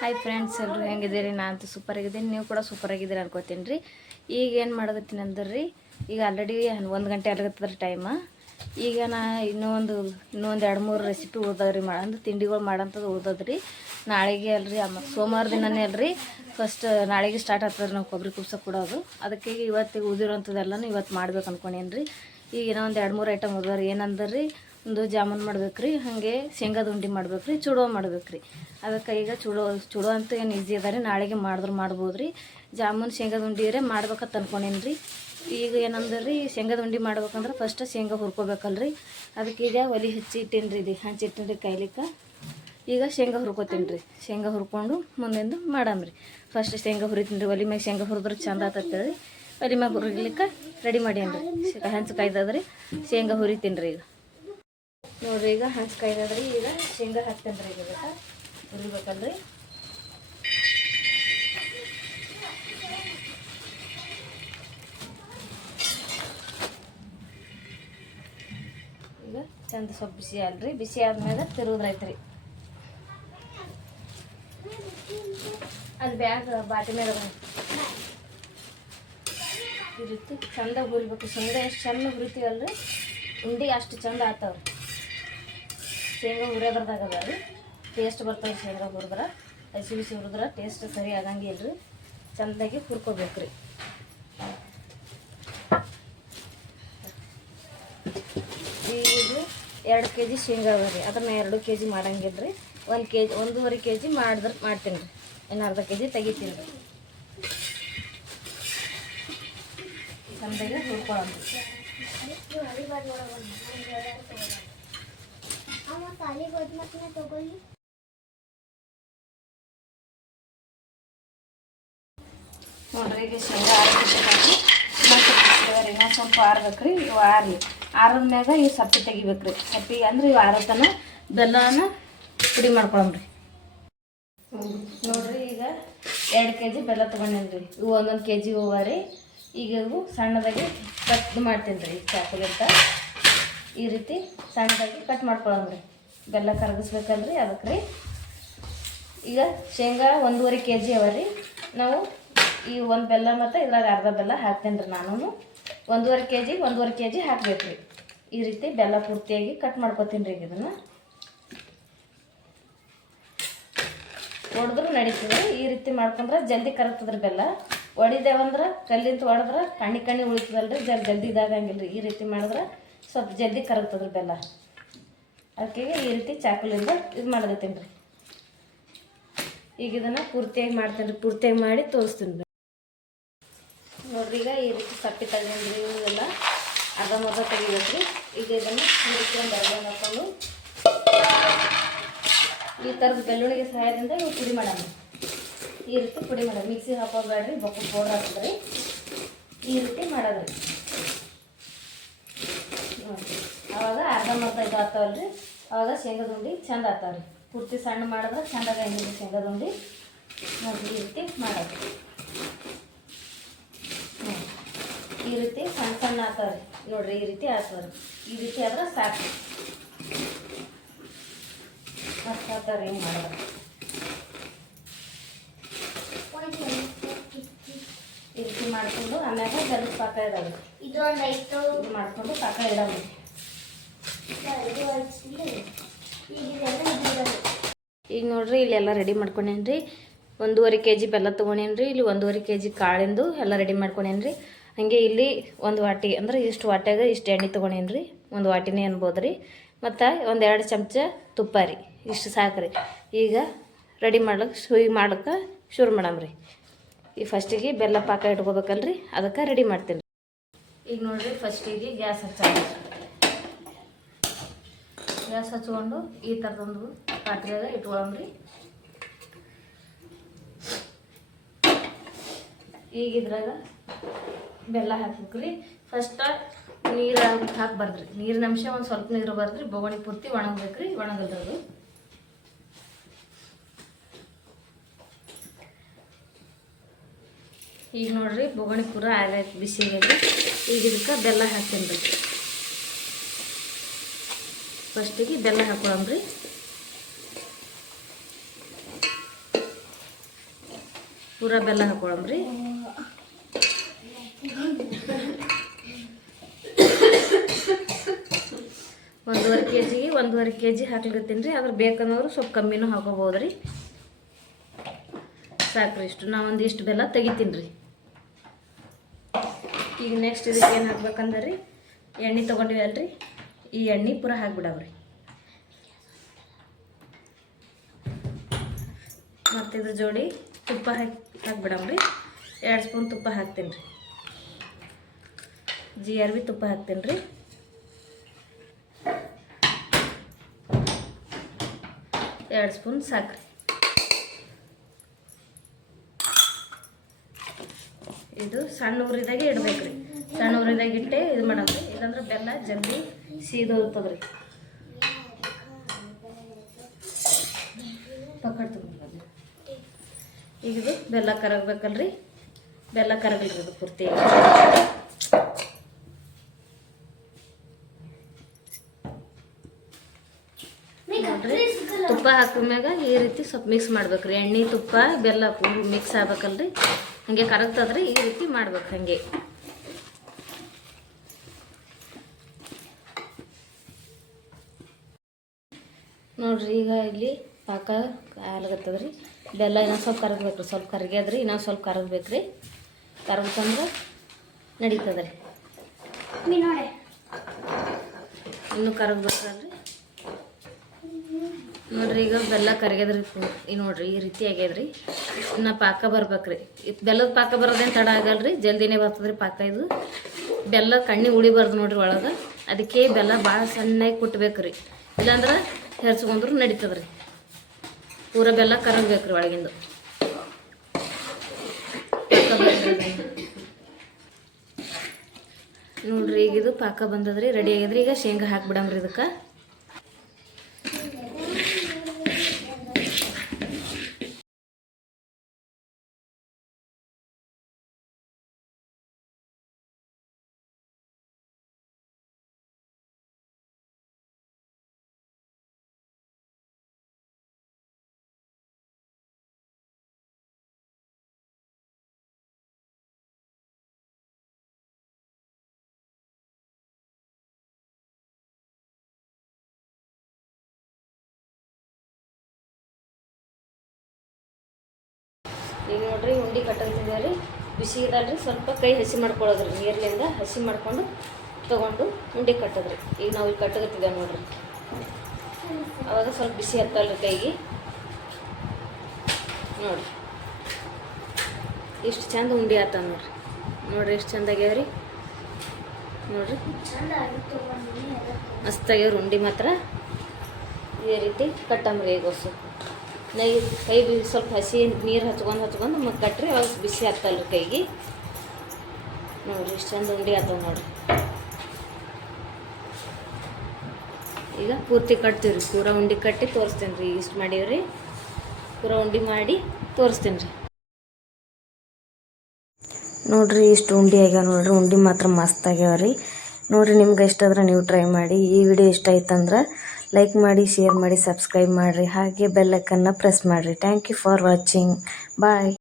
Hi friends, ಎಲ್ಲರೂ ಹೆಂಗಿದ್ದೀರಿ? ನಾನಂತೂ super ಆಗಿದ್ದೀನಿ, ನೀವು ಕೂಡ ಸೂಪರ್ ಆಗಿದ್ದೀರಿ ಅನ್ಕೋತೀನಿ ರೀ. ಈಗ ಏನು ಮಾಡಕತ್ತೀನಿ ಅಂದ್ರೆ ರೀ, ಈಗ ಆಲ್ರೆಡಿ 1 ಗಂಟೆ ಆಗತ್ತದ ಟೈಮ. ಈಗ ನಾ ಇನ್ನೊಂದು 2-3 ರೆಸಿಪಿ ಉಳ್ದವ್ರಿ ಅಂದ್ರೆ ತಿಂಡಿಗಳು ಮಾಡೋಂಥದ್ದು ಉಳ್ದದ್ರಿ. ನಾಳೆಗೆ ಅಲ್ರಿ ಸೋಮವಾರ ದಿನನೇ ಅಲ್ರಿ, ಫಸ್ಟ್ ನಾಳೆಗೆ ಸ್ಟಾರ್ಟ್ ಆಗ್ತದೆ ನಾವು ಕೊಬ್ಬರಿ ಕುಬ್ಸ ಕೊಡೋದು. ಅದಕ್ಕೆ ಇವತ್ತಿಗೆ ಉಳಿದಿರೋಂಥದ್ದೆಲ್ಲನೂ ಇವತ್ತು ಮಾಡ್ಬೇಕು ಅನ್ಕೊಂಡೇನಿ ರೀ. ಈಗ ಇನ್ನೂ ಒಂದು 2-3 ಐಟಮ್ ಉಳ್ದವ್ರಿ. ಏನಂದ್ರೆ ರೀ, ಒಂದು ಜಾಮೂನ್ ಮಾಡ್ಬೇಕು ರೀ, ಹಾಗೆ ಶೇಂಗಾದ ಉಂಡೆ ಮಾಡ್ಬೇಕು ರೀ, ಚೂಡೋ ಮಾಡ್ಬೇಕು ರೀ. ಅದಕ್ಕೆ ಈಗ ಚೂಡೋ ಅಂತೂ ಏನು ಈಸಿ ಅದ ರೀ, ನಾಳೆಗೆ ಮಾಡ್ಬೋದು ರೀ. ಜಾಮೂನ್ ಶೇಂಗಾದ ಉಂಡೆ ಮಾಡ್ಬೇಕಂತ ಅನ್ಕೊಂಡೇನಿ ರೀ. ಈಗ ಏನಂದ್ರೆ ರೀ, ಶೇಂಗಾದ ಉಂಡೆ ಮಾಡ್ಬೇಕಂದ್ರೆ ಫಸ್ಟ್ ಶೇಂಗಾ ಹುರ್ಕೋಬೇಕಲ್ರಿ. ಅದಕ್ಕೆ ಈಗ ಒಲೆ ಹಚ್ಚಿ ಇಟ್ಟೇನಿ ರೀ, ಹಂಚಿಟ್ಟೇನಿ ರೀ ಕಾಯ್ಲಿಕ್ಕೆ. ಈಗ ಶೇಂಗಾ ಹುರ್ಕೋತೀನಿ ರೀ. ಶೇಂಗಾ ಹುರ್ಕೊಂಡು ಮುಂದೆಂದು ಮಾಡಮ್ರಿ. ಫಸ್ಟ್ ಶೇಂಗಾ ಹುರಿತೀನಿ ರೀ. ಒಲೆ ಮ್ಯಾಗ ಶೇಂಗಾ ಹುರಿದ್ರೆ ಚಂದ ಆತತ್ತೇಳಿ ಒಲೆ ಮ್ಯಾಗ ಹುರಿಲಿಕ್ಕೆ ರೆಡಿ ಮಾಡೇನಿ ರೀ. ಹಂಚು ಕಾಯ್ದದ್ರಿ, ಶೇಂಗಾ ಹುರಿತೀನಿ ರೀ. ಈಗ ನೋಡಿರಿ, ಈಗ ಹಂಚು ಕಾಯ್ದದ್ರಿ. ಈಗ ಶೇಂಗಾ ಹಾಕ್ತೇನೆ ರೀ. ಈಗ ಹುರಿಬೇಕಲ್ರಿ. ಈಗ ಚಂದ ಸ್ವಲ್ಪ ಬಿಸಿ ಅಲ್ರಿ. ಬಿಸಿ ಆದ್ಮೇಲೆ ತಿರುವುದ್ರೈತ್ರಿ. ಅಲ್ಲಿ ಬ್ಯಾಗ್ ಬಾಟಿ ಮೇಲೆ ಈ ರೀತಿ ಚಂದ ಹುರಿಬೇಕು. ಶೇಂಗಾ ಎಷ್ಟು ಚಂದ ಹುರಿತೀವಲ್ರಿ, ಉಂಡೆ ಅಷ್ಟು ಚಂದ ಆತವ್ರಿ. ಶೇಂಗಾ ಹುರಿಯೋದ್ರದಾಗ ರೀ ಟೇಸ್ಟ್ ಬರ್ತವೆ. ಶೇಂಗಾ ಹುರಿದ್ರೆ, ಹಸಿ ಬಿಸಿ ಹುರಿದ್ರೆ ಟೇಸ್ಟ್ ಸರಿ ಆಗಂಗಿಲ್ಲ ರೀ. ಚಂದಾಗಿ ಹುರ್ಕೋಬೇಕು ರೀ. ಈಗ 2 kg ಶೇಂಗಾ ಅದ ರೀ. ಅದನ್ನು 2 kg ಮಾಡಂಗಿಲ್ಲ ರೀ. 1-1.5 kg ಮಾಡ್ತೀನಿ ರೀ. ಇನ್ನು ಅರ್ಧ kg ತೆಗಿತೀನಿ ರೀ. ಚಂದಾಗಿ ಹುರ್ಕೊಳ್ಳೋದು. ನೋಡ್ರಿ, ಈಗ ಶೇಂಗಾ ಆರಿಸಿ ಇನ್ನೊಂದು ಸ್ವಲ್ಪ ಆರ್ಬೇಕು ರೀ. ಇವು ಆರದ್ಮ್ಯಾಗ ಇವು ಸಪ್ಪೆ ತೆಗಿಬೇಕು ರೀ. ಸಪ್ಪೆ ಅಂದ್ರೆ ಇವು ಆರತನ ಬೆಲ್ಲನ ಪುಡಿ ಮಾಡ್ಕೊಳಮ್ರಿ. ನೋಡ್ರಿ, ಈಗ 2 kg ಬೆಲ್ಲ ತೊಗೊಂಡೇನಿ ರೀ. ಇವು 1 kg ಹೂವು ರೀ. ಈಗ ಇವು ಸಣ್ಣದಾಗಿ ಕಟ್ ಮಾಡ್ತೀನಿ ರೀ. ಚಾಕುಲಿಂದ ಈ ರೀತಿ ಸಣ್ಣದಾಗಿ ಕಟ್ ಮಾಡ್ಕೊಳಮ್ರಿ. ಬೆಲ್ಲ ಕರಗಿಸ್ಬೇಕಲ್ರಿ, ಅದಕ್ಕೆ ರೀ. ಈಗ ಶೇಂಗಾ 1.5 kg ಅವ ರೀ. ನಾವು ಈ ಒಂದು ಬೆಲ್ಲ ಮತ್ತು ಇದ್ರಾಗ ಅರ್ಧ ಬೆಲ್ಲ ಹಾಕ್ತೇನೆ ರೀ. ನಾನು 1.5 kg ಹಾಕ್ಬೇಕು ರೀ. ಈ ರೀತಿ ಬೆಲ್ಲ ಪೂರ್ತಿಯಾಗಿ ಕಟ್ ಮಾಡ್ಕೊತೀನಿ ರೀ. ಈಗ ಇದನ್ನು ಹೊಡೆದ್ರೂ ನಡೀತದೆ. ಈ ರೀತಿ ಮಾಡ್ಕೊಂಡ್ರೆ ಜಲ್ದಿ ಕರಗ್ತದ್ರಿ ಬೆಲ್ಲ. ಹೊಡಿದೇವಂದ್ರೆ ಕಲ್ಲಿಂತ ಹೊಡೆದ್ರೆ ಕಣ್ಣಿ ಉಳಿತದಲ್ರಿ, ಜಲ್ದಿ ಇದಾಗಂಗಿಲ್ಲ ರೀ. ಈ ರೀತಿ ಮಾಡಿದ್ರೆ ಸ್ವಲ್ಪ ಜಲ್ದಿ ಕರಗ್ತದ್ರಿ ಬೆಲ್ಲ. ಅದಕ್ಕೆ ಈ ರೀತಿ ಚಾಕುಲಿಂದ ಇದು ಮಾಡಕತ್ತೀನಿ ರೀ. ಈಗ ಇದನ್ನು ಪೂರ್ತಿಯಾಗಿ ಮಾಡ್ತೇನೆ ರೀ. ಪೂರ್ತಿಯಾಗಿ ಮಾಡಿ ತೋರಿಸ್ತೀನಿ ರೀ. ನೋಡ್ರಿ, ಈಗ ಈ ರೀತಿ ಸಪ್ಪೆ ತೆಗೆದ್ರಿ. ಇವೆಲ್ಲ ಅರ್ಧ ತೆಗಿಬೇಕು ರೀ. ಈಗ ಇದನ್ನು ಈ ರೀತಿ ಒಂದು ಅರ್ಧ ಹಾಕೊಂಡು ಈ ಥರದ ಬೆಳ್ಳುಳ್ಳಿಗೆ ಸಹಾಯದಿಂದ ಇವು ಪುಡಿ ಮಾಡೋಣ. ಈ ರೀತಿ ಪುಡಿ ಮಾಡೋದು. ಮಿಕ್ಸಿ ಹಾಕೋಬೇಡ್ರಿ, ಬೊಕ್ಕ ಪೌಡ್ರ್ ಹಾಕಿದ್ರಿ. ಈ ರೀತಿ ಮಾಡೋದ್ರಿ. ನೋಡಿ, ಆವಾಗ ಅರ್ಧ ಇದು ಆಗ್ತಾವಲ್ರಿ. ಆವಾಗ ಶೇಂಗಾದ ಉಂಡೆ ಚಂದ ಆಗ್ತಾವ್ರಿ. ಪೂರ್ತಿ ಸಣ್ಣ ಮಾಡಿದ್ರೆ ಚಂದ ಆಗಂಗಿಲ್ಲ ಶೇಂಗಾದ ಉಂಡೆ. ನೋಡಿ, ಈ ರೀತಿ ಮಾಡೋದು. ಈ ರೀತಿ ಸಣ್ಣ ಆಗ್ತಾವ್ರಿ. ನೋಡ್ರಿ, ಈ ರೀತಿ ಆಗ್ತಾವ್ರಿ. ಈ ರೀತಿ ಆದ್ರೆ ಸಾಕು. ಮಸ್ತ್ ಆಗ್ತಾವ್ರಿ ಹಿಂಗೆ ಮಾಡಿದ್ರೆ. ಈ ರೀತಿ ಮಾಡಿಕೊಂಡು ಆಮ್ಯಾಗ ಬೆಲ್ಲದ ಪಾಕ ಇಡೋದು. ಇದು ಮಾಡಿಕೊಂಡು ಪಾಕ ಇಡೋದು. ಈಗ ನೋಡ್ರಿ, ಇಲ್ಲೆಲ್ಲ ರೆಡಿ ಮಾಡ್ಕೊಂಡೇನಿ ರೀ. 1.5 kg ಬೆಲ್ಲ ತೊಗೊಂಡೇನಿ ರೀ. ಇಲ್ಲಿ 1.5 kg ಕಾಳಿಂದು ಎಲ್ಲ ರೆಡಿ ಮಾಡ್ಕೊಂಡೇನಿ ರೀ. ಹಾಗೆ ಇಲ್ಲಿ 1 ವಾಟಿ ಅಂದ್ರೆ ಇಷ್ಟು ವಾಟ್ಯಾಗ ಇಷ್ಟು ಎಣ್ಣೆ ತೊಗೊಂಡೇನಿ ರೀ. 1 ವಾಟಿನೇ ಅನ್ಬೋದು ರೀ. ಮತ್ತು 1-2 ಚಮಚ ತುಪ್ಪ ರೀ. ಇಷ್ಟು ಸಾಕು ರೀ. ಈಗ ರೆಡಿ ಮಾಡ್ಲಿಕ್ಕೆ ಶುರು ಮಾಡಮ್ರಿ. ಈ ಫಸ್ಟಿಗೆ ಬೆಲ್ಲ ಪಾಕ ಇಟ್ಕೋಬೇಕಲ್ರಿ, ಅದಕ್ಕೆ ರೆಡಿ ಮಾಡ್ತೀನಿ. ಈಗ ನೋಡ್ರಿ, ಫಸ್ಟಿಗೆ ಗ್ಯಾಸ್ ಹಚ್ಕೊಂಡು ಈ ಥರದೊಂದು ಪಾತ್ರೆಯಾಗ ಇಟ್ಕೊಳಮ್ರಿ. ಈಗ ಇದ್ರಾಗ ಬೆಲ್ಲ ಹಾಕ್ಬೇಕ್ರಿ. ಫಸ್ಟ್ ನೀರು ಹಾಕ್ಬಾರ್ದ್ರಿ. ನೀರಿನ ಅಂಶ ಒಂದು ಸ್ವಲ್ಪ ನೀರು ಬರ್ದ್ರಿ. ಬೊಗಣಿ ಪೂರ್ತಿ ಒಣಗಬೇಕ್ರಿ. ಒಣಗಲ್ರದು. ಈಗ ನೋಡ್ರಿ, ಬೊಗಣಿ ಪೂರ ಆಗೈತೆ, ಬಿಸಿ ಆಗೈತಿ. ಈಗ ಇದಕ್ಕೆ ಬೆಲ್ಲ ಹಾಕ್ತೀನಿ ರೀ. ಫಸ್ಟಿಗೆ ಬೆಲ್ಲ ಹಾಕ್ಕೊಳಮ್ರಿ. ಪೂರ ಬೆಲ್ಲ ಹಾಕೊಳ್ಳಮ್ರಿ. ಒಂದೂವರೆ ಕೆ ಜಿ ಹಾಕ್ಲಿಕತ್ತೀನಿ ರೀ. ಅದ್ರ ಬೇಕನ್ನೋರು ಸ್ವಲ್ಪ ಕಮ್ಮಿನೂ ಹಾಕೋಬೋದು ರೀ. ಸಾಕ್ರಿ ಇಷ್ಟು. ನಾ ಒಂದಿಷ್ಟು ಬೆಲ್ಲ ತೆಗಿತೀನಿ ರೀ. ಈಗ ನೆಕ್ಸ್ಟ್ ಇದಕ್ಕೆ ಏನು ಹಾಕ್ಬೇಕಂದ್ರೆ ರೀ, ಎಣ್ಣೆ ತೊಗೊಂಡಿವಿ ಅಲ್ರಿ, ಈ ಎಣ್ಣೆ ಪೂರ ಹಾಕ್ಬಿಡವ್ರಿ. ಮತ್ತು ಇದ್ರ ಜೋಡಿ ತುಪ್ಪ ಹಾಕ್ಬಿಡಮ್ರಿ. 2 ಸ್ಪೂನ್ ತುಪ್ಪ ಹಾಕ್ತೀನಿ ರೀ. GRB ತುಪ್ಪ ಹಾಕ್ತೀನಿ ರೀ. 2 ಸ್ಪೂನ್ ಸಕ್ಕರೆ. ಇದು ಸಣ್ಣ ಉರಿದಾಗೆ ಇಡ್ಬೇಕ್ರಿ. ಸಣ್ಣ ಉರಿದಾಗೆ ಇಟ್ಟೆ ಇದು ಮಾಡಮ್ರಿ. ಇಲ್ಲಾಂದ್ರೆ ಬೆಲ್ಲ ಜಲ್ದಿ ಸೀದೋಗ್ತದ್ರಿ. ಈಗ ಇದು ಬೆಲ್ಲ ಕರಗಬೇಕಲ್ರಿ. ಬೆಲ್ಲ ಕರಗಲ್ರಿ ಇದು ಪೂರ್ತಿ. ನೋಡ್ರಿ, ತುಪ್ಪ ಹಾಕಿದ್ಮ್ಯಾಗ ಈ ರೀತಿ ಸ್ವಲ್ಪ ಮಿಕ್ಸ್ ಮಾಡ್ಬೇಕ್ರಿ. ಎಣ್ಣೆ ತುಪ್ಪ ಬೆಲ್ಲ ಮಿಕ್ಸ್ ಆಗ್ಬೇಕಲ್ರಿ. ಹಾಗೆ ಕರಗ್ತದ್ರಿ. ಈ ರೀತಿ ಮಾಡ್ಬೇಕು. ಹಾಗೆ ನೋಡ್ರಿ, ಈಗ ಇಲ್ಲಿ ಪಾಕ ಆಗ್ಲತ್ತದ್ರಿ. ಬೆಲ್ಲ ಇನ್ನೊಂದು ಸ್ವಲ್ಪ ಕರಗಬೇಕ್ರಿ. ಸ್ವಲ್ಪ ಕರಗ್ಯದ್ರಿ. ಇನ್ನೊಂದು ಸ್ವಲ್ಪ ಕರಗಬೇಕ್ರಿ. ಕರಗತಂದ್ರೆ ನಡೀತದ್ರಿ. ಇನ್ನೂ ಕರಗಬೇಕಲ್ರಿ. ನೋಡ್ರಿ, ಈಗ ಬೆಲ್ಲ ಕರಗ್ಯದ್ರಿ. ನೋಡ್ರಿ ಈ ರೀತಿ ಆಗ್ಯದ್ರಿ. ಇನ್ನು ಪಾಕ ಬರ್ಬೇಕ್ರಿ. ಬೆಲ್ಲದ ಪಾಕ ಬರೋದೇನು ತಡ ಆಗಲ್ರಿ, ಜಲ್ದಿನೇ ಬರ್ತದ್ರಿ ಪಾಕ. ಇದು ಬೆಲ್ಲ ಕಣ್ಣಿ ಉಳಿಬಾರ್ದು ನೋಡ್ರಿ ಒಳಗೆ. ಅದಕ್ಕೆ ಬೆಲ್ಲ ಭಾಳ ಸಣ್ಣಾಗಿ ಕುಟ್ಬೇಕ್ರಿ. ಇಲ್ಲಾಂದ್ರೆ ಹೆರ್ಸ್ಕೊಂಡ್ರು ನಡೀತದ್ರಿ. ಪೂರ ಬೆಲ್ಲ ಕರಗಬೇಕ್ರಿ ಒಳಗಿಂದು. ನೋಡ್ರಿ, ಈಗ ಇದು ಪಾಕ ಬಂದದ್ರಿ, ರೆಡಿ ಆಗ್ಯದ್ರಿ. ಈಗ ಶೇಂಗಾ ಹಾಕ್ಬಿಡಮ್ರಿ ಇದಕ್ಕೆ. ಈಗ ನೋಡ್ರಿ, ಉಂಡೆ ಕಟ್ಟಂತಿದ್ದೇವೆ ರೀ. ಬಿಸಿ ಇದಲ್ರಿ, ಸ್ವಲ್ಪ ಕೈ ಹಸಿ ಮಾಡ್ಕೊಳ್ಳೋದ್ರಿ. ನೀರಿನಿಂದ ಹಸಿ ಮಾಡ್ಕೊಂಡು ತೊಗೊಂಡು ಉಂಡೆ ಕಟ್ಟೋದ್ರಿ. ಈಗ ನಾವು ಇಲ್ಲಿ ಕಟ್ಟಗತ್ತಿದ್ದೇವೆ ನೋಡ್ರಿ. ಅವಾಗ ಸ್ವಲ್ಪ ಬಿಸಿ ಹತ್ತಲ್ರಿ ಕೈಗೆ. ನೋಡ್ರಿ ಇಷ್ಟು ಚಂದ ಉಂಡೆ ಆತ ನೋಡ್ರಿ. ನೋಡ್ರಿ ಎಷ್ಟು ಚಂದ ಆಗ್ಯಾವ್ರಿ. ನೋಡ್ರಿ ಮಸ್ತ್ ಆಗ್ಯಾವ್ರಿ ಉಂಡೆ ಮಾತ್ರ. ಇದೇ ರೀತಿ ಕಟ್ಟಂಬ್ರಿ. ಈಗ ಹೊಸ ಕೈ ಸ್ವಲ್ಪ ಹಸಿ ನೀರು ಹಚ್ಕೊಂಡು ಮತ್ತೆ ಕಟ್ರಿ. ಅವಾಗ ಬಿಸಿ ಹತ್ತಲ್ರಿ ಕೈಗೆ. ನೋಡ್ರಿ ಇಷ್ಟು ಚಂದ ಉಂಡೆ ಆತವ ನೋಡ್ರಿ. ಈಗ ಪೂರ್ತಿ ಕಟ್ತೀವಿ ರೀ. ಪೂರ ಉಂಡೆ ಕಟ್ಟಿ ತೋರಿಸ್ತೇನೆ ರೀ. ಇಷ್ಟು ಮಾಡೀವ್ರಿ. ಪೂರ ಉಂಡೆ ಮಾಡಿ ತೋರಿಸ್ತೇನೆ ರೀ. ನೋಡ್ರಿ ಇಷ್ಟು ಉಂಡೆ ಆಗ್ಯಾವ ನೋಡ್ರಿ. ಉಂಡೆ ಮಾತ್ರ ಮಸ್ತ್ ಆಗ್ಯಾವ ರೀ. ನೋಡ್ರಿ, ನಿಮ್ಗೆ ಇಷ್ಟ ಆದ್ರೆ ನೀವು ಟ್ರೈ ಮಾಡಿ. ಈ ವಿಡಿಯೋ ಇಷ್ಟ ಆಯ್ತಂದ್ರೆ ಲೈಕ್ ಮಾಡಿ, ಶೇರ್ ಮಾಡಿ, ಸಬ್ಸ್ಕ್ರೈಬ್ ಮಾಡಿರಿ. ಹಾಗೆ ಬೆಲ್ ಐಕನ್ನ ಪ್ರೆಸ್ ಮಾಡಿರಿ. Thank you for watching. Bye.